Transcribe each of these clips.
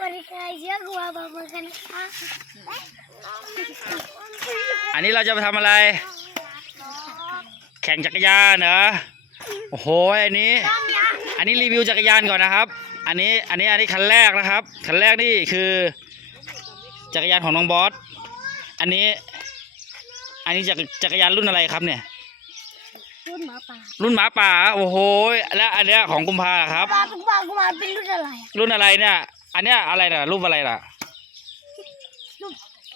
วันนี้ใครเชื่อกลัวบอกมือกันนะคะอันนี้เราจะไปทำอะไร แข่งจักรยานเหรอโอ้โหอันนี้ต้องยะอันนี้รีวิวจักรยานก่อนนะครับ อันนี้อันนี้อันนี้คันแรกนะครับคันแรกนี่คือ จักรยานของน้องบอสอันนี้ อันนี้จักรจักรยานรุ่นอะไรครับเนี่ยรุ่นหมาป่ารุ่นหมาป่าโอ้โหและอันเนี้ยของกุมภาครับปลาทุกปลากุมารเป็นรุ่นอะไรอะรุ่นอะไรเนี่ย อันเนี้ยอะไรน่ะ รูปอะไรน่ะ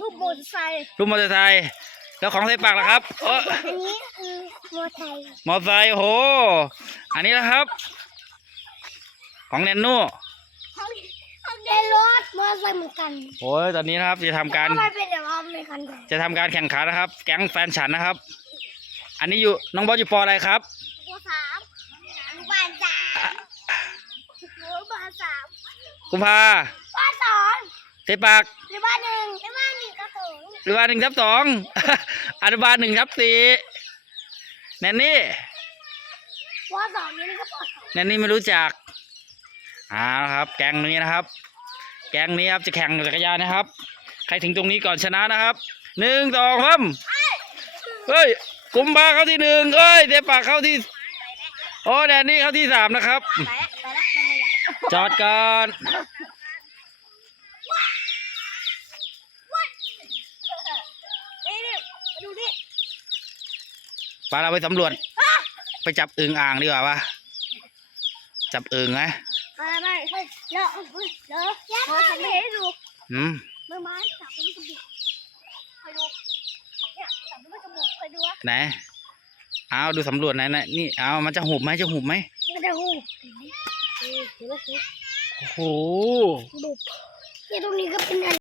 รูปมอเตอร์ไซค์รูปมอเตอร์ไซค์แล้วของใส่ปากล่ะครับเอออันนี้คือมอเตอร์ไซค์มอเตอร์ไซค์โอ้โห อันนี้นะครับ ของแนนโน่เขาเขาได้รถมอเตอร์ไซค์เหมือนกันโอ้ยตอนนี้นะครับจะทำการ ทำไมเป็นแต่ว่าไม่คันเดียวจะทำการแข่งขันนะครับ แก๊งแฟนฉันนะครับ อันนี้อยู่น้องบอสอยู่ปออะไรครับปสามอนุบาลสามอนุบาลสาม กุมภาบ้านสองเทปากหรือบ้านหนึ่งหรือบ้านหนึ่งกระสุนอนุบาลหนึ่งทับสอง อนุบาลหนึ่งทับสี่แนนนี่ปสองนี่ก็ปสองแนนนี่ไม่รู้จักอ่าครับ แก๊งนี้นะครับ แก๊งนี้ครับจะแข่งจักรยานนะครับ ใครถึงตรงนี้ก่อนชนะนะครับหนึ่งสองสามเฮ้ยกุมภาเข้าที่หนึ่งเอ้ยเทปากเข้าที่ โอ้แนนนี่เข้าที่สามนะครับ ไปละไปละไปละ จอดก่อนเอ้ยนี่มาเราไปสำรวจ ไปจับอึ่งอ่างดีกว่าปะจับอึ่งไหมมาไม่เฮ้ยเดี๋ยวเฮ้ยเดี๋ยวขอทำให้ดูอืมมือไม้จับมันจมูกคอยดูเนี่ยจับมันจมูกคอยดูว่าไหนเอาดูสำรวจไหนไหนนี่เอามันจะหุบไหมจะหุบไหมมันจะหูเห็นไหมเออเห็นไหมโอ้โหดูเนี่ยตรงนี้ก็เป็นอะไร